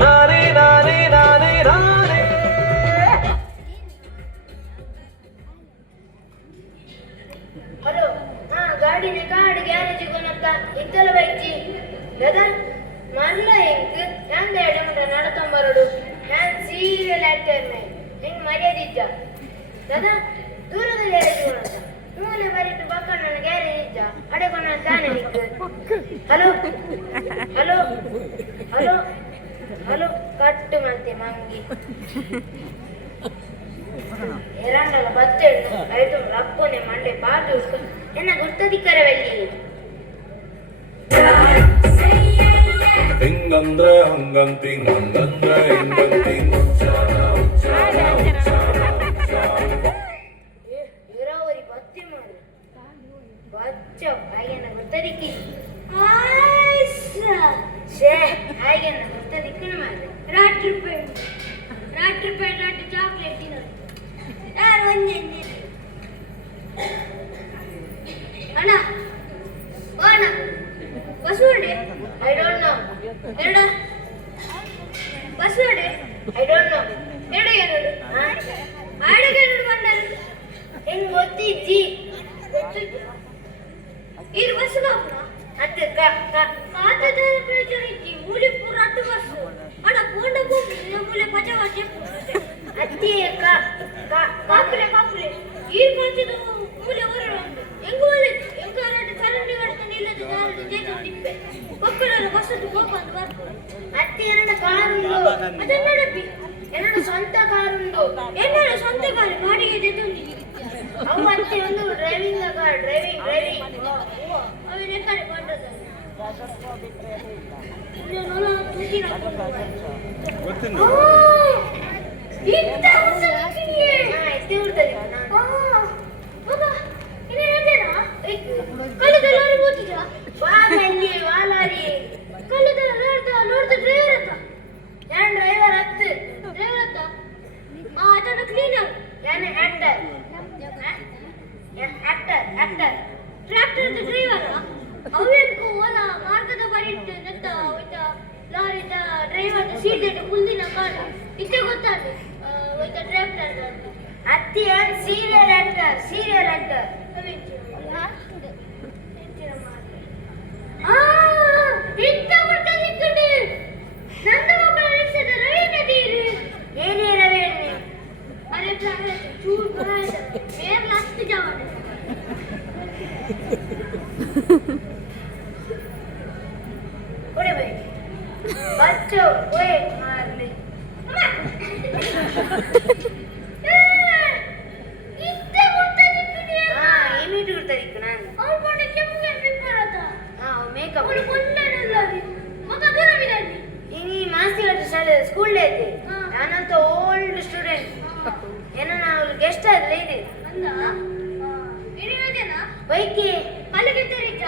ನಾನೇ ನಾನೇ ನಾನೇ ನಾನೇ. ಹಲೋ, ಹಾ ಗಾಡಿನ ಕಾಡು ಗ್ಯಾರೇಜ್ ಕೊನತ್ತ ಇತ್ತಲ ಬೈಚಿ ಗದಾ ಮಲ್ಲ ಹೆಂಗ್ ನಂದ ಎಡಮುಟ ನಡತೊಂಬರಡು ನಾನು ಸೀರಿಯಲ್ ಆಕ್ಟರ್ ಮೇ ಹೆಂಗ್ ಮರ್ಯಾದಿದ್ದ ಗದಾ ದೂರದ ಗ್ಯಾರೇಜ್ ಕೊನತ್ತ ಮೂಲೆ ಬರಿಟ್ಟು ಪಕ್ಕ ನನ್ನ ಗ್ಯಾರೇಜ್ ಇದ್ದ ಅಡೆಕೊಂಡ ತಾನೆ ನಿಂತು. ಹಲೋ ಹಲೋ ಹಲೋ ಹಲೋ ಕಟ್ಟು ಮಂತೆ ಮಂಗಿ ಎರಂಡಲ ಬತ್ತೆಣ್ಣು ಐಟು ರಪ್ಪನೆ ಮಂಡೆ ಪಾದು ಎನ್ನ ಗುರ್ತದಿಕ್ಕರವೆಲ್ಲಿ ಹಿಂಗಂದ್ರೆ ಹಂಗಂತಿ ಹಂಗಂದ್ರೆ ಹಿಂಗಂತಿ ಇರಾವರಿ ಬತ್ತಿ ಮಾಡು ಬಚ್ಚ ಹಾಗೆನ್ನ ಗುರ್ತದಿಕ್ಕಿ ಶೇ ಹಾಗೆನ್ನ ಗುರ್ತದಿಕ್ಕಣ ಮಾಡು ರಾತ್ರಿ ಚಾಕ್ಲೇಟ್ ತಿನ್ನೋದು ಯಾರು ಒಂದೇ ಅಣ್ಣ ಓ ಅಣ್ಣ ಪಾಸ್ವರ್ಡ್ ಐ ಡೋಂಟ್ ನೋ ಎರಡು ಪಾಸ್ವರ್ಡ್ ಐ ಡೋಂಟ್ ನೋ ಎರಡು ಆಡಗೆರಡು ಬಂಡರು ಹೆಂಗ್ ಗೊತ್ತಿಜ್ಜಿ ಇದು ಬಸ್ ಬಾಪ್ನ ಅತ್ತೆ ಕಾತದ ಪ್ರಯೋಜನ ಇಜ್ಜಿ ಮೂಲೆ ಪೂರ ಅಟ್ಟು ಬಸ್ ಅಣ್ಣ ಪೋಂಡ ಹೋಗಿ ಮೂಲೆ ಪಚ ವಾಚೆ ಅತ್ತೆ ಕಾಪುಲೆ ಈ ಮಾತಿದು ಮೂಲೆ ಹೊರಡು ಹೆಂಗ್ ಒಳ್ಳೆ ಹೆಂಗಾರಾಟ ಕರಂಡಿ ಕಡ್ತಾನೆ ಇಲ್ಲದ ದಾರದ ಜೇತು ನಿಪ್ಪೆ ಮಕ್ಕಳೆಲ್ಲ ಬಸ್ಸದ್ದು ಹೋಗ್ಬಂದು ಬರ್ತಾರೆ. ಅತ್ತೆ ಎರಡು ಕಾರುಂಡು ಅದನ್ನಡಪ್ಪಿ ಎರಡು ಸ್ವಂತ ಕಾರುಂಡು ಎರಡು ಸ್ವಂತ ಕಾರು ಬಾಡಿಗೆ ಜೇತು ಅವು ಅತ್ತೆ ಒಂದು ಡ್ರೈವಿಂಗ್ ಕಾರ್ ಡ್ರೈವಿಂಗ್ ಅವನ ಕಡೆ ಬಂದದ ಟ್ರ್ಯಾಕ್ಟರ್ ಡ್ರೈವರ್ ಅವೇನು ಓಲ ಮಾರ್ಗದ ಬರಿಟ್ಟು ನೆತ್ತ ಹೋಯ್ತ ಲಾರಿದ ಡ್ರೈವರ್ ಸೀಟ್ ಮುಂದಿನ ಕಾಲ ಇಷ್ಟೇ ಗೊತ್ತಾಗ ಹೋಯ್ತ ಟ್ರ್ಯಾಕ್ಟರ್ ಅತ್ತಿ ಸೀರಿಯಲ್ ಆಕ್ಟರ್ ಇಂತ ಬಿಡ್ತದೆ ಕಡೆ ನನ್ನ ಮಕ್ಕಳ ನಡೆಸಿದ ರವೀನದೀರಿ ಏನೇ ರವೇಣಿ ಅರೆ ಚೂರು ಬರಾಯ್ತ ಬೇರೆ ಲಸ್ತು ಜಾವನೆ ಕೊಡೆ ಬೈ ಬಚ್ಚೋ ಓಯ್ ಮಾರ್ಲಿ ಇತ್ತೆ ಗುರ್ತದಿ ಕಡೆ ಇಮಿಟ್ ಗುರ್ತದಿ ನಾನು ಅವ್ರು ಬಂಡೆ ಕೆಂಪಗೆ ಬಿಪ್ಪರತ ಮೇಕಪ್ ಅವ್ರು ಕೊಲ್ಲನಲ್ಲ ಮಗ ದೂರವಿದಲ್ಲಿ ಇನಿ ಮಾಸ್ತಿಗಟ್ಟ ಶಾಲೆ ಸ್ಕೂಲ್ ಐತಿ ನಾನಂತ ಓಲ್ಡ್ ಸ್ಟೂಡೆಂಟ್ ಏನೋ ನಾವು ಗೆಸ್ಟ್ ಆದ್ರೆ ಇದೆ ಅಂದ ಇಡಿನದೇನಾ ಬೈಕಿ ಅಲ್ಲಿಗೆ ತೆರೀತ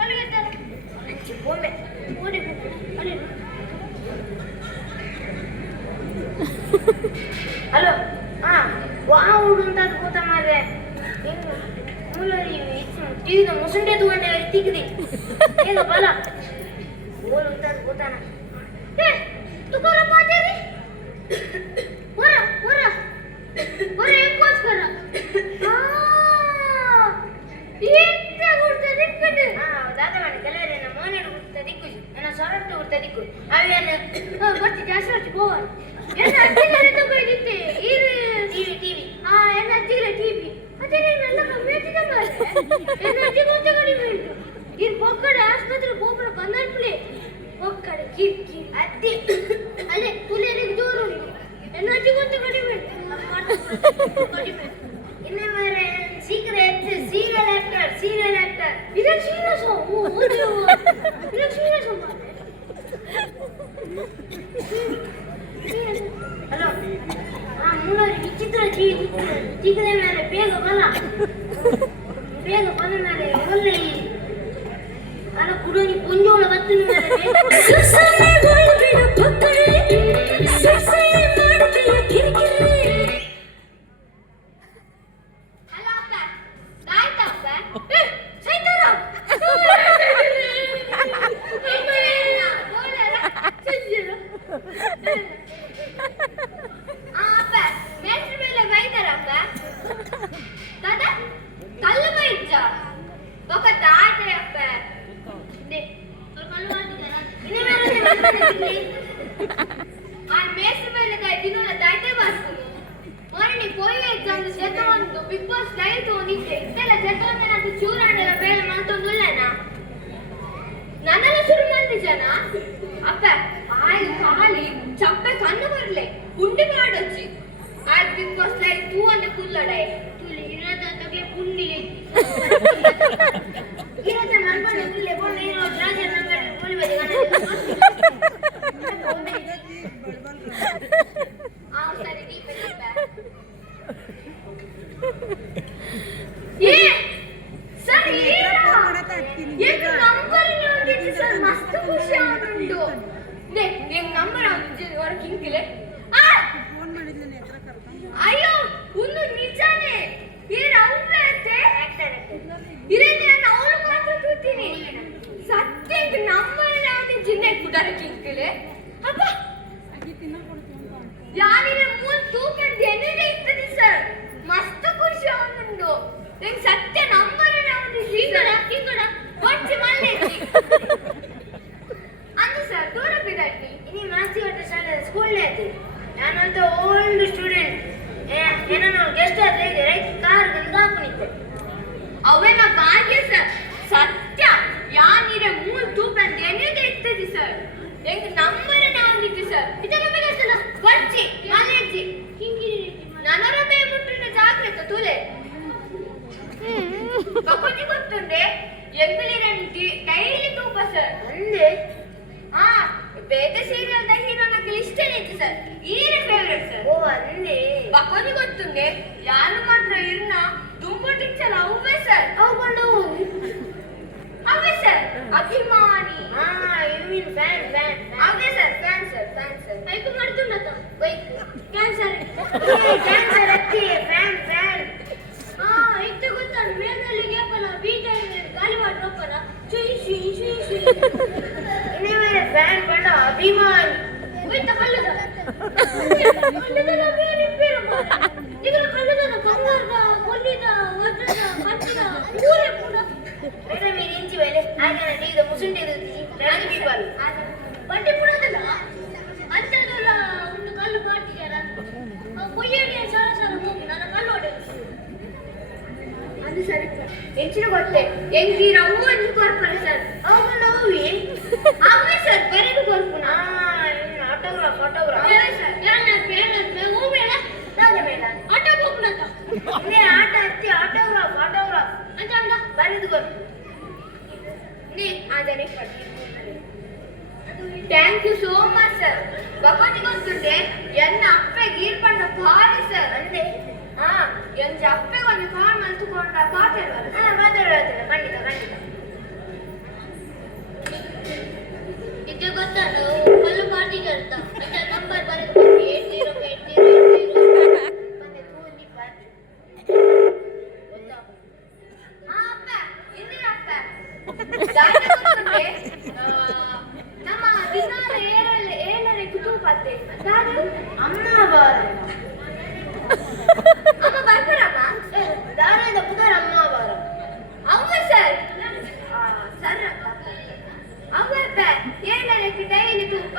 ಅಲ್ಲಿಗೆ ತರ ಬೊಂಬೆ ಓಡಿ ಅಲ್ಲಿ ಹಲೋ ವಾವ್ ಅಂತ ಕೂತ ಮಾರ್ರೆ ಮೂಲರಿ ಟಿವಿದ ಮುಸುಂಡೆ ತಗೊಂಡೆ ತಿಕ್ಕಿದಿ ಈಗ ಬಲ ಓಲ್ ಅಂತ ಕೂತಾನ ತುಕಾರ ಮಾತಾಡಿ ಹೊರ ಹೆಂಗೋಸ್ಕರ ಎಂತ ಗುಡ್ತ ದಿಕ್ಕುದು ದಾದ ಮಾಡಿ ಕೆಲವರೇ ನಮ್ಮ ಮನೆಯವರು ಗುಡ್ತ ದಿಕ್ಕುದು ನನ್ನ ಸೊರಟ್ಟು ಗುಡ್ತ ದಿಕ್ಕು ಅವೇನು ಬರ್ತಿ ಜಾಸ್ತಿ ಹೊತ್ತು ಗೋವನ್ ಎನ್ನ ಅಜ್ಜಿಗರೆ ತಗೊಂಡಿದ್ದೆ ಟಿವಿ ಎನ್ನ ಅಜ್ಜಿಗರೆ ಟಿವಿ ಅದೇ ನೀನೆಲ್ಲ ಕಮ್ಮಿ ಹಚ್ಚಿದ ಮಾರೆ ಎನ್ನ ಅಜ್ಜಿಗೆ ಒಂದು ಕಡಿಮೆ ಉಂಟು ಇದು ಪಕ್ಕಡೆ ಆಸ್ಪತ್ರೆ ಗೋಪುರ ಬಂದನ್ಪುಲೆ ಪಕ್ಕಡೆ ಕಿರ್ಕಿ ಅತ್ತಿ ಅಲ್ಲೇ ಪುಲಿಯರಿಗೆ ಜೋರು ಉಂಟು ಎನ್ನ ಅಜ್ಜಿಗೆ ಒಂದು ಕಡಿಮೆ ಉಂಟು ಕಡಿಮೆ ಇನ್ನೇ ಮಾರೆ ಸೀಕ್ರೆಟ್ ಸೀರಿಯಲ್ ಆಕ್ಟರ್ ಇದಕ್ಕೆ ಸೀರಿಯಸ್ ಇದಕ್ಕೆ ಸೀರಿಯಸ್ ಮಾರೆ ಹಲೋ ಮುನ್ನೂರು ವಿಚಿತ್ರ ಚಿಕ್ಕದ ಮೇಲೆ ಬೇಗ ಬಂದ ಮೇಲೆ ಒಳ್ಳೆ ಅಲ್ಲ ಕುಡೋನಿ ಪುಂಜೋಳ ಬತ್ತಿನ ಮೇಲೆ ಆ ಮೇಸ್ ಮೇಲೆ ದಿನ ದಾಟೆ ಬರ್ತೀನಿ ಮೊನ್ನೆ ಪೋಯಿ ಎಕ್ಸಾಮ್ ಜೊತೆ ಒಂದು ಬಿಗ್ ಬಾಸ್ ಲೈವ್ ಓದಿದ್ದೆ ಇದೆಲ್ಲ ಜೊತೆ ಒಂದು ನಾನು ಚೂರಾಣೆಲ್ಲ ಬೇರೆ ಮಾತೊಂದುಲ್ಲನ ನನ್ನೆಲ್ಲ ಶುರು ಮಾಡ್ತಿ ಜನ ಅಪ್ಪ ಆಯ್ ಖಾಲಿ ಚಪ್ಪೆ ಕಣ್ಣು ಬರ್ಲೆ ಗುಂಡಿ ಮಾಡೊಚ್ಚಿ ಆ ಬಿಗ್ ಬಾಸ್ ಲೈವ್ ತೂ ಅಂದ ಕುಲ್ಲಡೆ ತುಲಿ ಇರೋದ ತಗಲೆ ಪುಂಡಿಲೆ ಇರೋದ ಮನ್ಪನ ಕುಲ್ಲೆ ಬೋಣ ಇರೋ ರಾಜ ನಂಗಡೆ ಬೋಳಿ ಬದಿ ಸರಿ ದೀಪ ಏ ಸರಿ एक नंबर ನೋಡಿದ್ದೆ ಸರ್ ಮಸ್ತ್ ಖುಷಿ ಆಗುಂಡು ನೇ एक ನಂಬರ್ ವರ್ಕಿಂಗ್ ಕಿಲೆ ಆ ಫೋನ್ ಮಾಡಿದ್ನೆ ಹತ್ರ ಕರ್ಕೊಂಡು ಅಯ್ಯೋ ಒಂದು ನಿಜಾನೇ ಈ ರೌಂಡ್ ಅಂತೆ ಇರೇ ನಾನು ಅವಳು ಮಾತ್ರ ಕೂತೀನಿ ಸತ್ಯ ನಂಬರ್ ಯಾವುದು ಜಿನ್ನೆ ಕುಡರ್ಕಿಂಗ್ ಕಿಲೆ ಅಪ್ಪ ಯಾನಿನ ಮೂಲ ತೂಕದ ಎನಿದೆ ಇರ್ತದೆ ಸರ್ ಮಸ್ತ್ ಖುಷಿ ಆಗುಂಡು ನಂಗೆ ಸತ್ಯ ನಂಬರ್ ಯಾವುದು ಹಿಂಗಡ ಕೊಚ್ಚಿ ಮಲ್ಲೇಸಿ ಅಂದು ಸರ್ ದೂರ ಬಿಡಟ್ಟಿ ಇನಿ ಮಾಸ್ತಿ ಹೊಟ್ಟ ಶಾಲೆ ಸ್ಕೂಲ್ ಐತಿ ನಾನಂತ ಓಲ್ಡ್ ಸ್ಟೂಡೆಂಟ್ ಏನೋ ಗೆಸ್ಟ್ ಆದ್ರೆ ರೈಟ್ ಕಾರ್ ಗಂಗಾಪುನಿತ್ತೆ ಅವೇನ ಭಾಗ್ಯ ಸರ್ ಸತ್ಯ ಯಾನಿರ ಮೂಲ ತೂಕದ ಎನಿದೆ ಇರ್ತದೆ ಸರ್ ನಂಗೆ ನಂಬರ್ ಯಾವ್ದಿತ್ತು ಸರ್ ಇದನ್ನ ಬೇಕಲ್ಲ ಕೊಚ್ಚಿ ಮಲ್ಲೇಸಿ ಹಿಂಗಿರಿ ನನರ ಮೇ ಮುಟ್ಟಿನ ಜಾಗ್ರತೆ ತುಲೆ ಬಕೊಂಡಿ ಗೊತ್ತುಂಡೆ ಎಂಗಲಿರಂಟಿ ಡೈಲಿ ತೂಪ ಸರ್ ಅಂದೆ ಹಾ ಬೇತೆ ಸೀರಿಯಲ್ ದ ಹೀರೋ ನನಗೆ ಇಷ್ಟ ಇತ್ತು ಸರ್ ಈರ ಫೇವರೇಟ್ ಸರ್ ಓ ಅಂದೆ ಬಕೊಂಡಿ ಗೊತ್ತುಂಡೆ ಯಾರು ಮಾತ್ರ ಇರ್ನ ತುಂಬಾ ಟಿಚ್ಚಲ್ಲ ಅವೇ ಸರ್ ಅವುಗಳು ಅವೇ ಸರ್ ಅಭಿಮಾನಿ ಹಾ ಯು ಮೀನ್ ಫ್ಯಾನ್ ಅವೇ ಸರ್ ಫ್ಯಾನ್ ಸರ್ ಐಕು ಮಾಡ್ತುಂಡತ ಬೈಕ್ ಕ್ಯಾನ್ಸರ್ ಕ್ಯಾನ್ಸರ್ ಅತ್ತಿ ಫ್ಯಾನ್ ಹಾ ಇತ್ತು ಗೊತ್ತಲ್ಲ ಮೇಘಲಿಗೆ ಪನ ಬೀಜ ಗಾಳಿ ಮಾಡ್ರಪ್ಪನ ಚುಯಿ ಇನ್ನೇ ಮೇಲೆ ಫ್ಯಾನ್ ಪಂಡ ಅಭಿಮಾನಿ ಹೋಯ್ತ ಕಲ್ಲದ ಬೇರೆ ಬೇರೆ ಈಗ ಕಲ್ಲದ ಬಂಗಾರದ ಕೊಲ್ಲಿದ ವಜ್ರದ ಕಟ್ಟಿದ ಪೂರೆ ಪೂರ ಬೇರೆ ಮೇಲೆ ಇಂಚಿ ಮೇಲೆ ಹಾಗೆ ಈಗ ಮುಸುಂಡಿ ರಾಜಿ ಪೀಪಲ್ ಬಡ್ಡಿ ಪುಡೋದಲ್ಲ ಅಂಥದ್ದೆಲ್ಲ ಒಂದು ಕಲ್ಲು ಕಾಟಿದಾರ ಕೊಯ್ಯಡಿ ಸರ ಹೋಗಿ ನನ್ನ ಕಲ್ಲು ಹೊಡೆದು ಅದು ಸರಿ ಎಂಚಿನ ಗೊತ್ತೇ ಎಂಗಿರ ಅವು ಎಂದು ಕೊರ್ಪರೆ ಸರ್ ಅವು ನೋವಿ ಅವೇ ಸರ್ ಬರೆದು ಕೊರ್ಪುನ ಫೋಟೋಗ್ರಾಫ್ ಸರ್ ಯಾನ ಬೇಡ ಹೂ ಬೇಡ ದಾದ ಬೇಡ ಆಟೋ ಹೋಗ್ನತ ಇದೇ ಆಟ ಹತ್ತಿ ಆಟೋಗ್ರಾಫ್ ಅಂತ ಅಂದ ಬರೆದು ಕೊರ್ಪು ನೀ ಆದನೆ ಪಟ್ಟಿ thank you so much sir ಬಕೋನಿ ಗೊತ್ತುಂಟೆ ಎನ್ನ ಅಪ್ಪೆ ಗೀರ್ ಪಂಡ ಭಾರಿ ಸರ್ ಅಂದೆ ಹಾ ಎಂಜ ಅಪ್ಪೆಗೆ ಒಂದು ಕಾಲ್ ಮಲ್ತುಕೊಂಡ ಮಾತಾಡುವಲ್ಲ ಖಂಡಿತ ಇದು ಗೊತ್ತಲ್ಲ ಕಲ್ಲು ಪಾರ್ಟಿಗೆ ಅಂತ ಅಂತ ನಂಬರ್ ಬರೆದು 808080 ಮತ್ತೆ ತೂನಿ ಪಾರ್ಟಿ ಗೊತ್ತಾ ಹಾ ಅಪ್ಪ ಇಂದಿನ ಅಪ್ಪ ದಾರಿ ಗೊತ್ತುಂಟೆ ನಮ್ಮ ದಿನಾಲ ಏಳರೆ ಕುಟುಂಬತ್ತೆ ಅದಾರು ಅಮ್ಮ ಬರ್ತಾರಮ್ಮ ದಾರದ ಪುದರ ಅಮ್ಮ ಬಾರ ಅವ್ವ ಸರ್ ಸರ್ ಅವ್ವ ಏಳರೆ ಡೈಲಿ ತೂಪ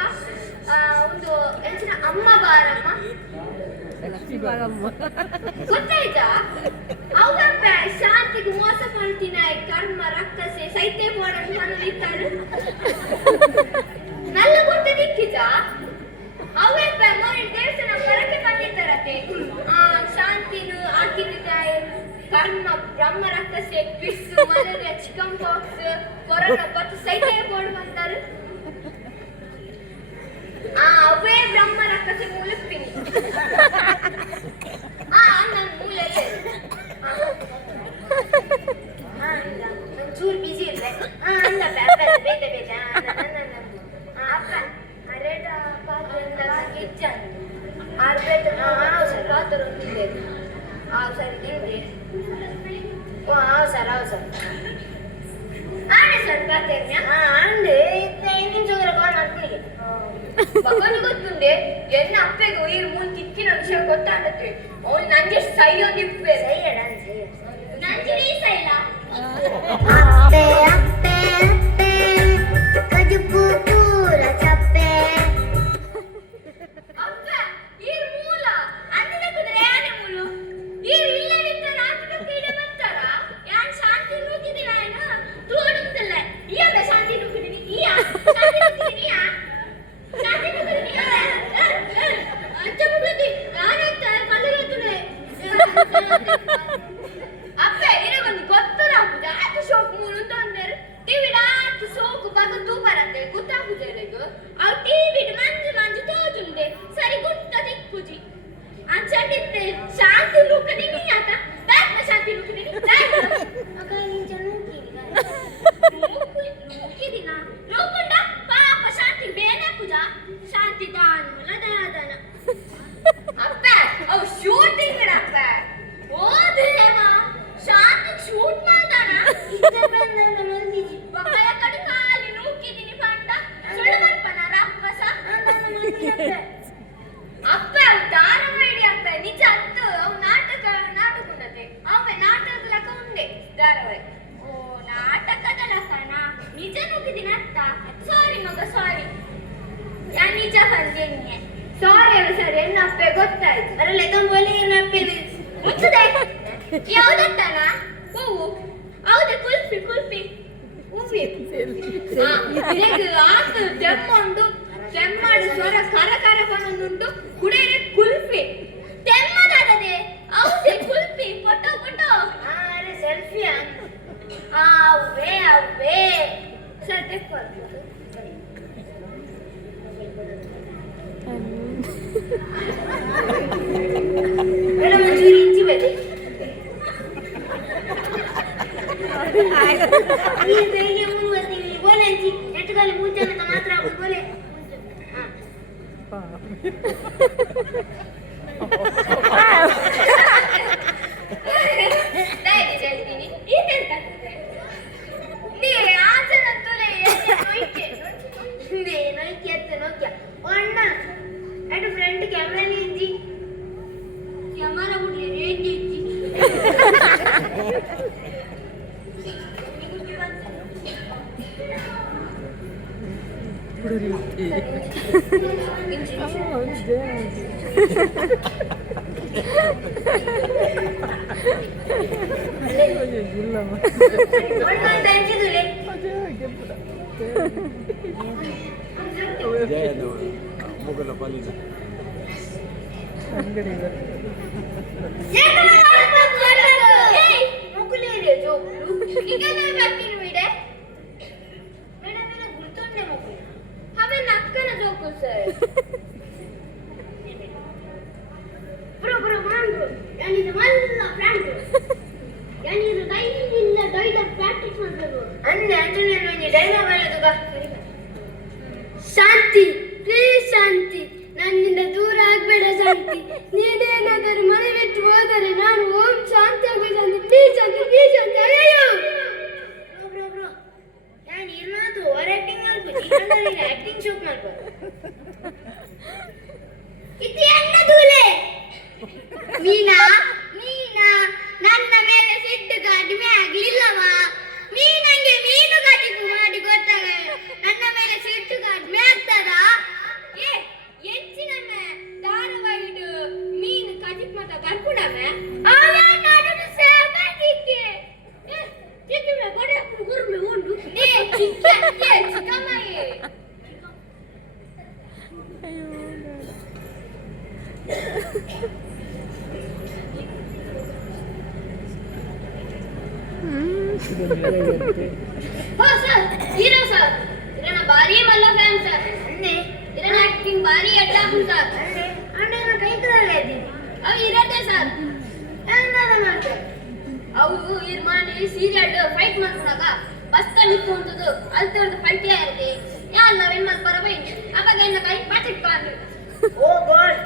ಒಂದು ಹೆಚ್ಚಿನ ಅಮ್ಮ ಬಾರಮ್ಮ ಗೊತ್ತಾಯ್ತಾ ಅವ್ವ ಶಾಂತಿಗೆ ಮೋಸ ಮಾಡ್ತೀನ ಕರ್ಮ ರಕ್ತಸೆ ಸೈತೆ ಬೋಡನ್ನು ಅನ್ನೋದಿತ್ತಾರು ನಲ್ಲ ಗೊತ್ತ ದಿಕ್ಕಿಜ ಅವೇ ಮೋರಿ ದೇವಸ್ಥಾನ ಹೊರಗೆ ಬಂದಿದ್ದಾರತೆ ಶಾಂತಿನು ಹಾಕಿದ್ದಾಯ ಕರ್ಮ ಬ್ರಹ್ಮ ರಕ್ತಸೆ ಪಿಸ್ಸು ಮಲೇರಿಯಾ ಚಿಕನ್ ಪಾಕ್ಸ್ ಕೊರೋನಾ ಬತ್ತು ಸೈತೆ ಬೋರ್ಡ್ ಬಂತಾರೆ ಅವೇ ಬ್ರಹ್ಮ ರಕ್ತಸೆ ಮೂಲಕ್ತೀನಿ ನನ್ನ ಮೂಲಲ್ಲೇ ಚೂರು ಬಿಸಿ ಇರ್ಲೆ ಅಂದ ಬೇತೆ ಅಪ್ಪ ಅರೆಡ ಪಾತ್ರೆ ಕಿಚ್ಚನ್ ಆರ್ಬೇಟ್ ಸರ್ ಪಾತ್ರೆ ಒಂದಿದೆ ಸರಿ ತಿಂಡಿ ಸರ್ ಆನೆ ಸರ್ ಪಾತ್ರೆ ಅಂದೆ ಇಂದಿನ ಚೋರ ಕಾಲ್ ಮಾಡ್ತೀನಿ ಮಗನಿಗೆ ಗೊತ್ತುಂಡೆ ಎನ್ನ ಅಪ್ಪೆಗೆ ಒಯ್ಯರು ಮುಂದೆ ತಿಕ್ಕಿನ ವಿಷಯ ಗೊತ್ತಾಗತ್ತೆ ಅವನು ನಂಗೆ ಸೈ ಒಂದಿಪ್ಪೆ ನಂಗೆ ಸೈಲ ಅಪ್ಪೆ ಕಜುಪು ಪೂರ ಚಪ್ಪೆ ಬಂದಿತ್ತೆ ಶಾಂತಿ ಲೂಕದಿ ನೀ ಆತ ಬ್ಯಾಕ್ ಶಾಂತಿ ಲೂಕದಿ ಮಗ ನೀನ್ ಜನೂಕಿ ಲೂಕಿದಿನ ಲೂಕುಂಡ ಪಾಪ ಶಾಂತಿ ಬೇನೆ ಪೂಜಾ ಶಾಂತಿ ತಾನು ಲದಾದನ ಅಪ್ಪ ಅವ್ ಶೂಟಿಂಗ್ ಅಪ್ಪ ಓ ದೇವ ಶಾಂತಿ ಶೂಟ್ ಮಾಡ್ತಾನ ಇದ್ದ ಬಂದ ಮಂದಿ ಬಕಾಯ ಕಡೆ ಕಾಲಿ ಲೂಕಿದಿನಿ ಪಂಡ ಸುಳ್ಳು ಮಲ್ಪನ ರಾಕ್ಷಸ ನನ್ನ ಮಂದಿ ಅಪ್ಪ ಧಾರಾವಾಹಿ ಅಪ್ಪ ನಿಜ ಅತ್ತು ಅವು ನಾಟಕ ಉಂಡತೆ ಅವ ನಾಟಕದ ಲಕ ಉಂಡೆ ಧಾರಾವಾಹಿ ಓ ನಾಟಕದ ಲಕನ ನಿಜ ನುಗ್ಗಿದಿನ ಅತ್ತ ಸಾರಿ ಮಗ ಸಾರಿ ಯಾ ನಿಜ ಬಂದೇನೆ ಸಾರಿ ಅಲ್ಲ ಸರ್ ಎನ್ನಪ್ಪೆ ಗೊತ್ತಾಯ್ತು ಅರಲ್ಲ ಇದೊಂದು ಎನ್ನಪ್ಪೆ ಮುಚ್ಚದೆ ಯಾವುದತ್ತನ ಹೂವು ಹೌದು ಕುಲ್ಫಿ ಕುಲ್ಫಿ ಹೂವಿ ಆತು ಜಮ್ಮುಂಡು ತೆಮ್ಮಾಡು ಸ್ವರ ಕರ ಕರ ಬಂದುಂಟು ಕುಡಿಯರೆ ಕುಲ್ಫಿ ತೆಮ್ಮದಾದದೆ ಹೌದು ಕುಲ್ಫಿ ಫೋಟೋ ಫೋಟೋ ಅರೆ ಸೆಲ್ಫಿ ಅವೇ ಸರ್ ತೆಕ್ಕು ಮೇಡಮ್ ಮಂಜೂರಿ ಇಂಚಿ ಬದಿ ಈ ಬೇಗೆ ಮುಂದುವರ್ತೀವಿ ಬೋಲೆ ಇಂಚಿ ನೆಟ್ಟಗಾಲಿ ಮುಂಚೆ ಮಾತ್ರ ಬೋಲೆ ಫ್ರೆಂಡ್ ಕ್ಯಾಮ್ರಾ ನೀಂಜಿ ಕ್ಯಾಮರಾ ಬಿಡ್ಲಿ ರೇಂಜ್ ಇಜ್ಜಿ ಶಾಂತಿ ಪ್ಲೀಸ್ ಶಾಂತಿ ನನ್ನಿಂದ ದೂರ ಆಗ್ಬೇಡ ಶಾಂತಿ ನೀನೇನಾದರೂ ಮನೆ ಬಿಟ್ಟು ಹೋದರೆ ನಾನು ಓಂ ಶಾಂತಿ ಆಗಬೇಕು ಶಾಂತಿ ಪ್ಲೀಸ್ ಶಾಂತಿ ಪ್ಲೀಸ್ ಶಾಂತಿ ಅಯ್ಯೋ ಬ್ರೋ ನಾನು ಇರ್ನಾತು ಓವರ್ ಆಕ್ಟಿಂಗ್ ಮಾಡ್ಬೋದು ಆಕ್ಟಿಂಗ್ ಶೋಕ್ ಮಾಡ್ಬೋದು ಇದು ಎನ್ನ ದೂಲೆ ಮೀನಾ ನನ್ನ ಮೇಲೆ ಸಿಟ್ಟು ಕಡಿಮೆ ಆಗ್ಲಿಲ್ಲವಾ ಮೀನಂಗೆ ಮೀನು ಕಟ್ಟಿಗೆ ಮಾಡಿ ಕೊಟ್ಟಾಗ ನನ್ನ ಮೇಲೆ ಸಿಟ್ಟು ಕಡಿಮೆ ಆಗ್ತದಾ ಎಂಚಿನ ಧಾರಾವಾಹಿಡು ಮೀನು ಕಟ್ಟಿಗೆ ಮಾತ ಕರ್ಕೊಂಡವೆ ಹೀರೋ ಸರ್ ಇದನ್ನ ಭಾರಿ ಮಲ್ಲ ಫ್ಯಾನ್ ಸರ್ ಇದನ್ನ ಆಕ್ಟಿಂಗ್ ಭಾರಿ ಅಡ್ಡಾಕು ಸರ್ ಅಣ್ಣನ ಕೈ ಕಡಲೆ ಅವು ಇರತ್ತೆ ಸರ್ ಎಂದಾದ ಮಾಡ್ತಾರೆ ಅವು ಇರ್ಮಾನಿ ಸೀರಿಯಲ್ ಫೈಟ್ ಮಾಡ್ಕೊಂಡಾಗ ಬಸ್ ನಿಂತ್ಕೊಂಡದು ಅಲ್ತರದ ಫೈಟ್ ಇರುತ್ತೆ ಯಾರು ನಾವೇನ್ ಮಾಡ್ಬಾರ ಬೈ ಅವಾಗ ಎನ್ನ ಕೈ ಪಾಚಿಟ್ಕೊಂಡು ಓ ಗಾಡ್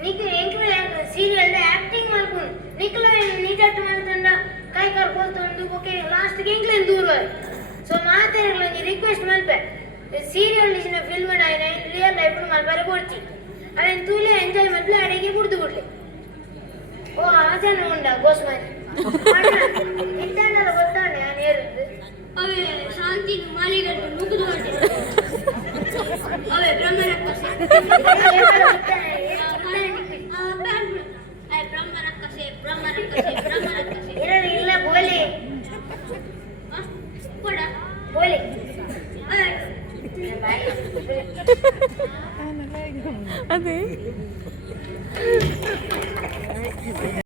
ನೀನು ಎಂಕ್ಲು ಸೀರಿಯಲ್ ಆಕ್ಟಿಂಗ್ ಮಾಡ್ಕೊಂಡು ನಿಕ್ಲು ನಿಜಾಟ ಮಾಡ್ತಂಡ ಕೈ ಕರ್ಕೊಳ್ತೊಂದು ಓಕೆ ಲಾಸ್ಟ್ಗೆ ಎಂಕ್ಲೇನು ದೂರ ಸೊ ಮಾತಾಡೋಂಗೆ ರಿಕ್ವೆಸ್ಟ್ ಮಲ್ಪೆ ಸೀರಿಯಲ್ ಇಷ್ಟ ಫಿಲ್ಮ್ ಆಯ್ನ ರಿಯಲ್ ಲೈಫ್ ಮಲ್ಪರೆ ಕೊಡ್ತಿ ಅವನ್ ತೂಲೆ ಎಂಜಾಯ್ ಮಲ್ಪೆ ಅಡಿಗೆ ಕುಡ್ದು ಬಿಡ್ಲಿ ಓ ಆಸನ ಉಂಡ ಗೋಸ್ಮಾರಿ ಇದ್ದಾನಲ್ಲ ಗೊತ್ತಾನೆ ನಾನು ಹೇಳಿದ್ದು ಅವೇ ಶಾಂತಿ ಮಾಲಿಗಟ್ಟು ನುಗ್ಗುದು ಅವೇ ಬ್ರಹ್ಮರಕ್ಕಸೆ ಇಲ್ಲ ಬೋಲಿ ಕೊಡ ಬೋಲಿ ಅದೇ